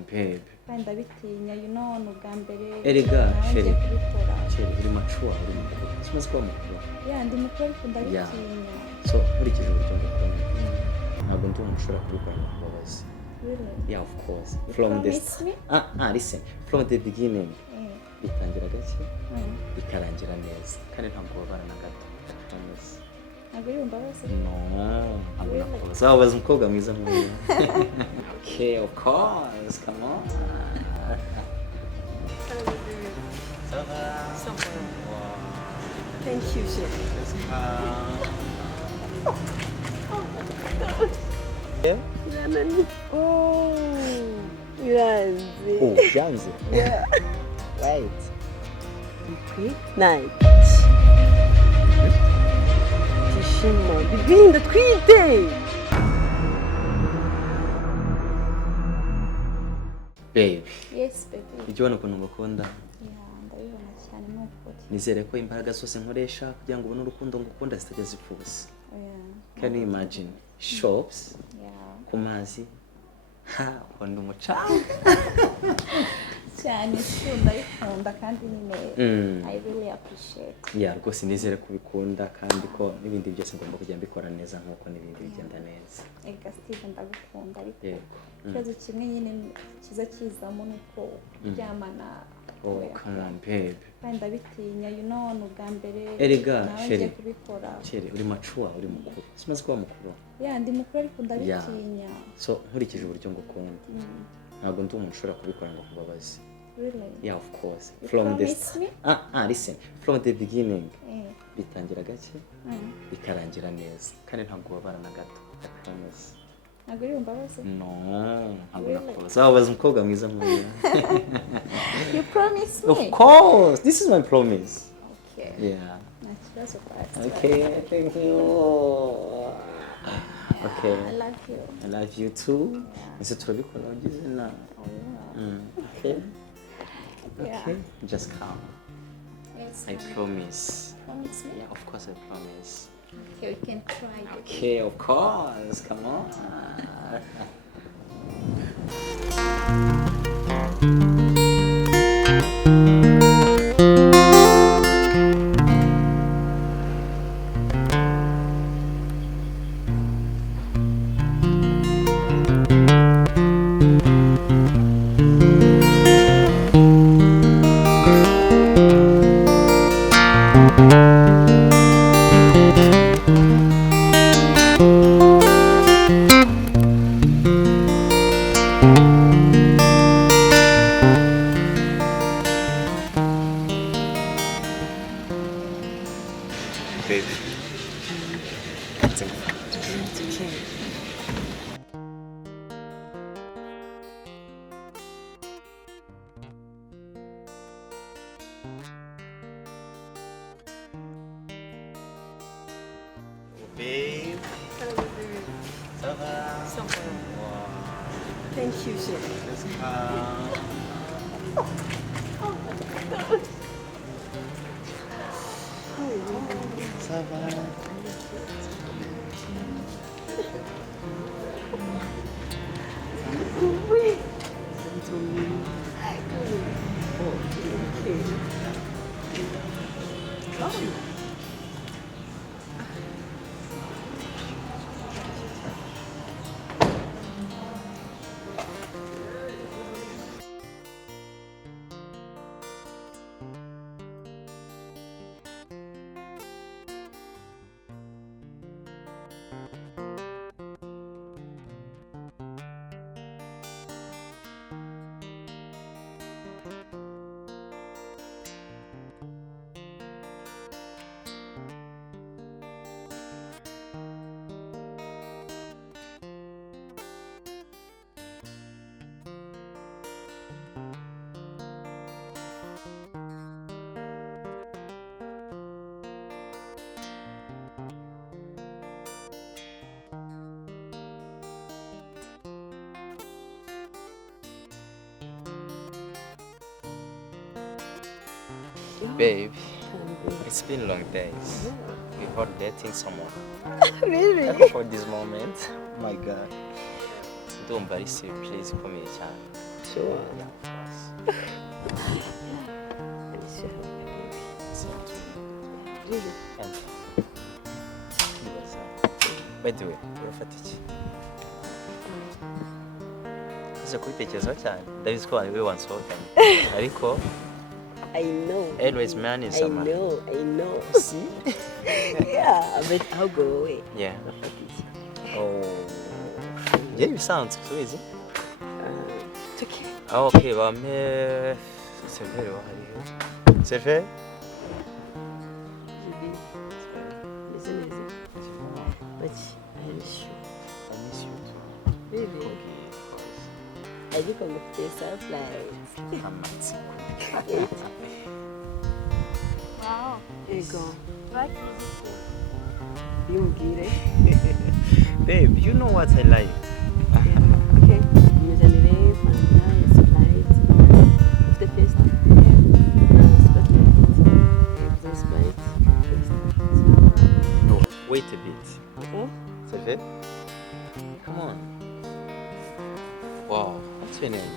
Babe. Kandi ndabitinya ni ubwa mbere Erega nanjye kubikora. sheri uri macuwa uri mukuru kimaze kuba mukuru Ndi mukuru ariko ndabitinya. so nkurikije uburyo ngukunda ntabwo ndi umuntu ushobora kubikora ngo nkubabaze. Really? Yeah, of course. You From promise me? Listen, from the beginning bitangira gake bikarangira neza kandi ntabwo babana na gato. I promise. Ntabwo yumva bose. No, ntabwo nakubaza. Wabaza umukobwa mwiza nk'uyu. Okay, of course. Come on. Ça va? Wow. Thank you, chef. Yanani. Oh, byanze. Oh, byanze? Yeah. Right. Quick night. Tishima, bibi ndatwite. Babe, Yes, baby. ujya ubona ukuntu ngukunda? Ndabibona cyane n'ukuri. Nizere ko imbaraga zose nkoresha kugira ngo ubone urukundo ngukunda zitajya zipfa ubusa. Can you imagine? Shops, ku mazi, ukunda umucanga. Cyane ndabikunda kandi nyine I really appreciate. Yeah, rwose nizere ko ubikunda kandi ko n'ibindi byose ngomba kujya mbikora neza nk'uko n'ibindi bigenda neza. Ega Steve ndagukunda ariko Yego. ikibazo kimwe nyine kiza kizamo nuko kuryamana. Oh, come on, babe. Kandi ndabitinya ni ubwa mbere Erega nanjye kubikora. sheri uri macuwa uri mukuru kimaze kuba mukuru Ndi mukuru ariko ndabitinya. so nkurikije uburyo ngukunda ntabwo ndi umuntu ushobora kubikora ngo nkubabaze. Really? Yeah, of course. You From promise me? Listen, from the beginning bitangira gake bikarangira neza kandi ntabwo babana na gato. I promise. Ntabwo yumva bose. No, ntabwo nakubaza. Wabaza umukobwa mwiza nk'uyu. You promise me? Of course, this is my promise. Okay. Yeah. Nta kibazo kwa. Okay, thank you. Okay. I love you. I love you too. Ese turabikora wagize na. Oh yeah. Okay. Yeah. Okay. Just come. Yes. I promise. Promise me? Yeah, of course I promise. Okay, we can try it. Okay, of course. Come on. Baby. It's okay. Babe. Ça va? Wow. Thank you, chef. Ça va? Oui. Babe, it's been long days. Before dating someone. Really? Ever for this moment? My God. Ndumva ari surprise ikomeye cyane. sure. Yeah, of course. I'm so happy, baby. Same to you. Really? And bibaza. By the way, urafata iki? Uze kubitekerezaho cyane. Ndabizi ko wari wansohokanye. Ariko I know. always man is a man. I know. See? Yeah, but I'll go away. Yeah. It's Oh. Yeah, you sound so easy. okay. Ah, okay, bampe serveur wahariho. Serveur? Baby, listen, listen. But I miss you. I miss you. Baby, I think I'm going to take surprise. I'm not. Wow. Here you go. Right. You get it. Babe, you know what I like. Okay. Imaginary, Fanta, Sprite. Of the taste. Sprite. No, wait a bit. Okay. Serveur? Come on. Wow, what's your name?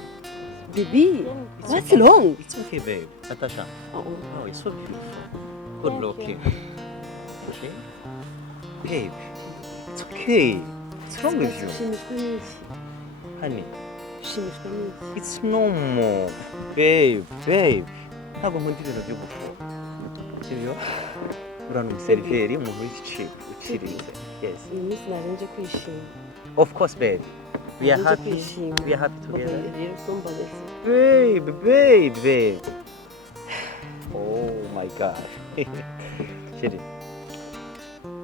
Baby, It's what's okay. wrong? It's okay, babe. Natasha. Oh, Oh, it's so beautiful. Good Thank looking. Okay? Babe, it's okay. What's wrong with you? Ushimishwa n'iki? Honey, Ushimishwa n'iki? it's normal. Babe. Ntabwo nkunda ibintu byo gufuha. Sibyo? Uriya ni umuseriveri, umuntu w'igiciro, uciriritse. Yes. Uyu munsi naje nje kwishima. Of course, babe. We are Nje happy. kwishima. We are happy together. Muganga rero kumbagaza. Babe. Oh my god. Kiri.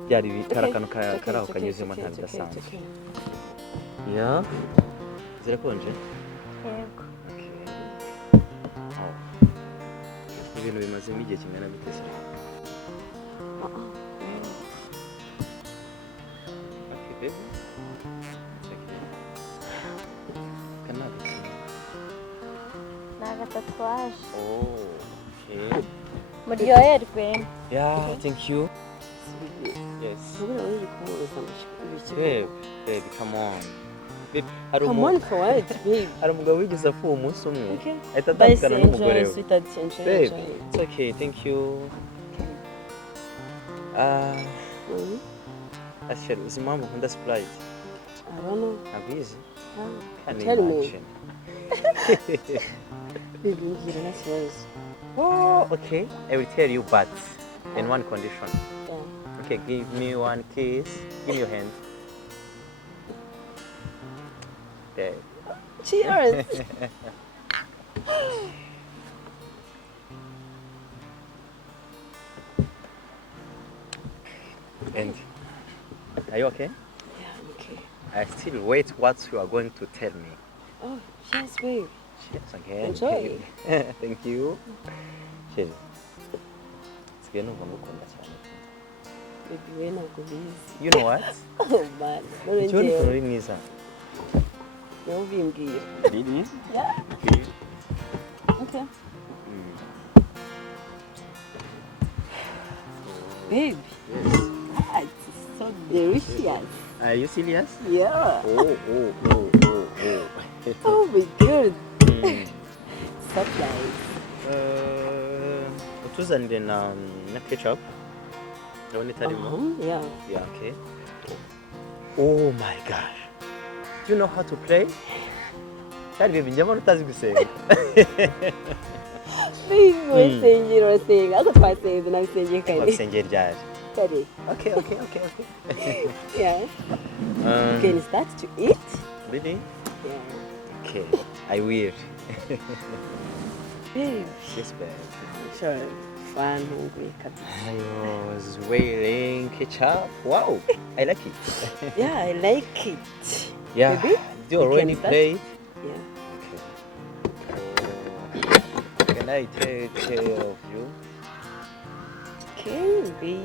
Byari karakantu karaho kanyuzemo nta bidasanzwe. Yeah. Zirakonje? Yego. Ibintu bimazemo igihe kingana bite se? Okay, baby. It's okay. Can I have it? Ni agatatuwaje. Oh, okay. Muryoherwe. Yeah, thank you. Yes. Ntubura uri kumubuza ibiki. Babe, come on. Babe, Come on for what, babe? hari umugabo wigeze apfuye umunsi umwe. Okay. Ahita Bye, atandukana n'umugore enjoy, we. sweetheart, enjoy. Babe, it's okay, thank you. Actually, uzi impamvu nkunda Sprite? I don't know. Ntabwo uyizi? Can Tell me. imagine. Babe, mbwira nta kibazo. Oh, okay. I will tell you, but in one condition. Yeah. Okay, give me one kiss. Give me your hand. Okay. Cheers. And are you okay? Yeah, I'm okay. I still wait what you are going to tell me. Oh, yes, babe. Cheers again. Enjoy. Thank you. Cheers. Sigaye numva ngukunda cyane. Baby, we ntabwo bizi. You know what? Oh, man. None Ikibazo ukuntu njyewe. uri mwiza. Nawe ubimbwira. Really? Yeah. Okay. Okay. Babe, Yes. that's so delicious. Are you serious? Yeah. Oh. Oh my god. Mm. Surprise. Utuzanire na ketchup. Ndabona itarimo. Yeah. Yeah, okay. Oh my gosh. Do you know how to play? Kandi baby, njya mbona utazi gusenga. Babe, urasengera urasenga. Ariko twasenze nabisengeye kare. Wabisengera ryari? Kare. Okay. Yeah. Can you start to eat? Really? Yeah. Okay, I will. Babe. Yes, babe. Sure. Fun, hungry, kabisa. I was waiting ketchup. Wow, I like it. Yeah, I like it. Yeah. Baby, Do you already can start? play? Yeah. Okay. Can I take care of you? Okay, baby.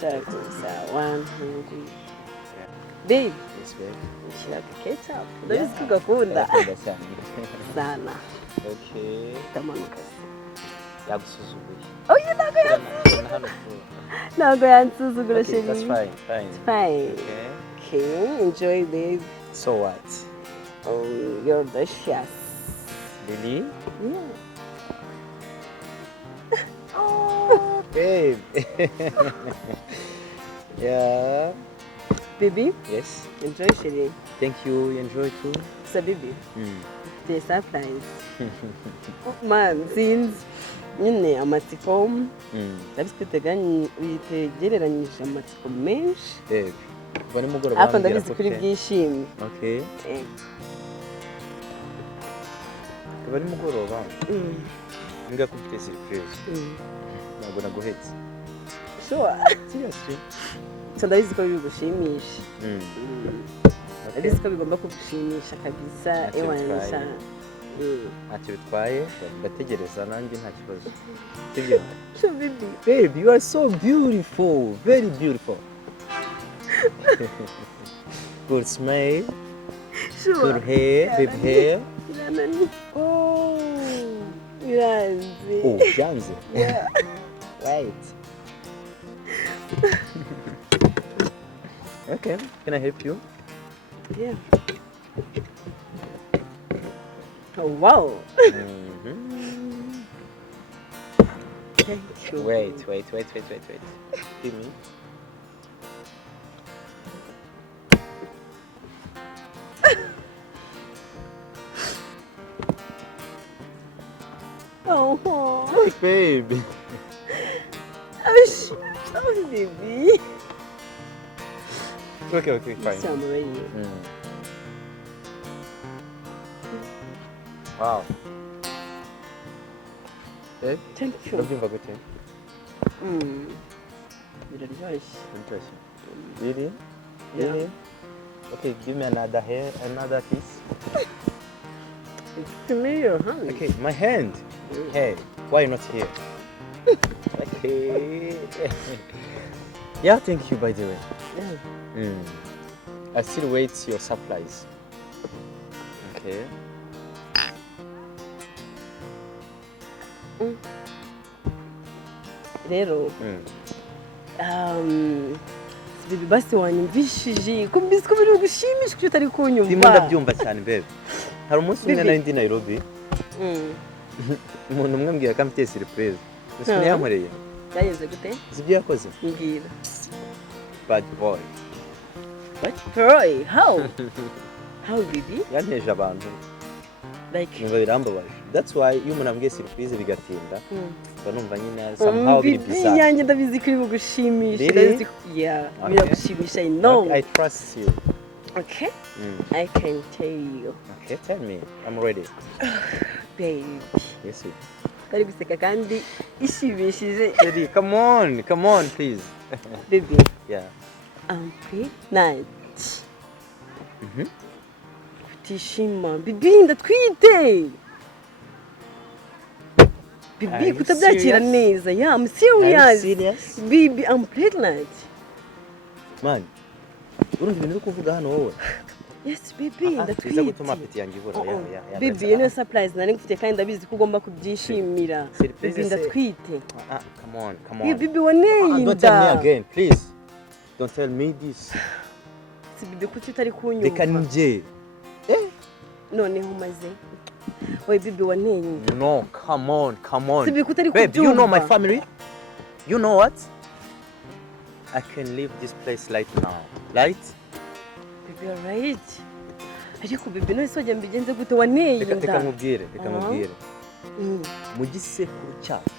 Shaka kabisa. One, hungry. Babe, Yes, babe. ushyiraga ketchup. Ndabizi ko ugakunda. Ndakunda cyane. Sana. Okay. Ndamanuka. Yagusuzuguye. Oh, you ntabwo Urabona hano ku- ntabwo yansuzugura Okay, that's sheri. fine. Fine. Okay. Okay, enjoy, babe. So what? Oh, you're delicious. Really? Yeah. Oh, babe. Yeah. Baby, Yes. enjoy Shiri. Thank you. You enjoy too. So baby, Mm. the surprise. Man, since nyine amatsiko ndabizi witegereranyije amatsiko menshi Babe. Kuva nimugoroba ariko ndabizi kuri bwishimye. Okay. Kuva nimugoroba. Mbwa kufite surprise. Ntabwo naguhetse. Sure. Seriously. So ndabizi ko bigushimisha. Ndabizi ko bigomba kugushimisha kabisa ewanisha. Ntacyo bitwaye ndategereza nanjye nta kibazo. Sibyo? So baby. Babe, you are so beautiful. Very beautiful. Good smile. Sure. Good hair, big hair. Oh. Byanze. Oh, byanze. Yeah. Right. Okay, can I help you? Yeah. Oh, wow. Thank you. Wait. Give me. Oh, Hey, babe. oh, baby. Okay, fine. So I'm ready. Wow. Babe, Thank you. urabyumva gute? Biraryoshye. Interesting. Really? Yeah. Really? Okay, give me another piece. Give me your hand. Okay, my hand. Hey, why not here? Okay. Yeah, thank you, by the way. Yeah. I still wait your supplies. Okay. Rero, bibi basi wanyumvishije ko mbisi ko biri gushimisha kuko utari kunyumva. Ndimo ndabyumva cyane, babe. Hari umunsi umwe nari ndi Nairobi. Umuntu umwe mbwira ko amfitiye surprise. Ese yankoreye? Yagenze gute? Sibyo yakoze? Mbwira. Bad boy. What boy? How? How, baby? Yanteje abantu. Like. Numva birambabaje. That's why iyo umuntu ambwiye surprise bigatinda. Numva nyine somehow biri bizarre. Yanjye ndabizi kuri bugushimisha. Really? Yeah, biragushimisha, I know. I trust you. Okay. I can tell you. Okay, tell me. I'm ready. Baby. Yes, sweet. Kari guseka kandi ishimishije. Baby, come on, please. Baby. Yeah. I'm pregnant. Kutishima. Bibi ndatwite. Bibi kutabyakira neza. Yeah, I'm serious. Are you serious? Baby, I'm pregnant. Man, urumva ibintu uri kuvuga hano wowe? Yes, baby, ndatwite. Biza gutuma apeti yanjye ibura. Baby, iyo niyo surprise nari ngufite kandi ndabizi ko ugomba kubyishimira. Baby, ndatwite. Come on. Baby, waneye inda. Don't tell me again, please. Don't tell me this. Si bibi kuki utari kunyumva. Reka nje. Noneho maze. Wait, baby, waneye inda. No, come on. Si bibi kutari kubyumva. Babe, you know my family? You know what? I can leave this place right now. Right? Baby, alright. Ariko baby, no isojya mbigenze gute waneye inda. Reka nkubwire. Mu gisekuru cyacu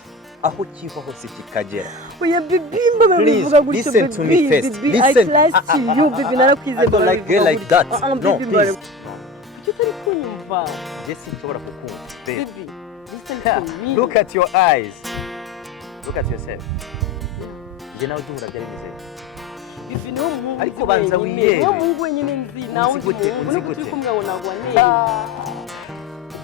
aho kiva hose kikagera. Oya baby, mbaba bivuga gutyo. Listen to me first. Listen. I trust you, baby, narakwize. I don't like girl like that. No, please. Kuki utari kunyumva? Yes, nshobora kukumva. Baby, listen to me. Look at your eyes. Look at yourself. Je nawe duhura byari bizeye. Bibi niwo muhungu. Ariko banza wiyebe. Niwo muhungu wenyine nzi nawe undi muhungu turi kumwe ngo nagwa neza.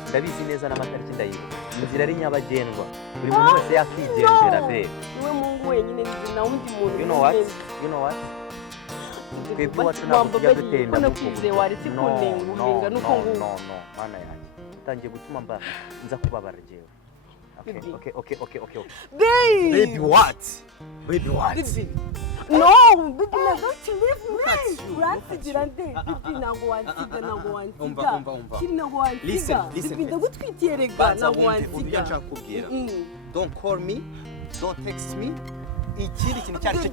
Ndabizi neza n'amatariki ndayibuka. Inzira ari nyabagendwa. Buri muntu wese yakigendera be. Niwe muhungu wenyine nzi nawe undi muntu. You know what? Twebwe wacu ntabwo tujya dutenda no kwize waretse kunenga nuko ngo no mana yanjye. Utangiye gutuma nza kubabara jewe. Okay. Babe! Baby what? Baby what? Baby. No, baby, never to leave me. Urasigira nde? Baby, ntabwo wansiga, ntabwo wansiga. Umva. Kiri ntabwo wansiga. Listen. Baby, ndagutwitiye rega, ntabwo Ubyo wansiga. nshaka kubwira. Don't call me, don't text me. Ikindi kintu cyari cyo.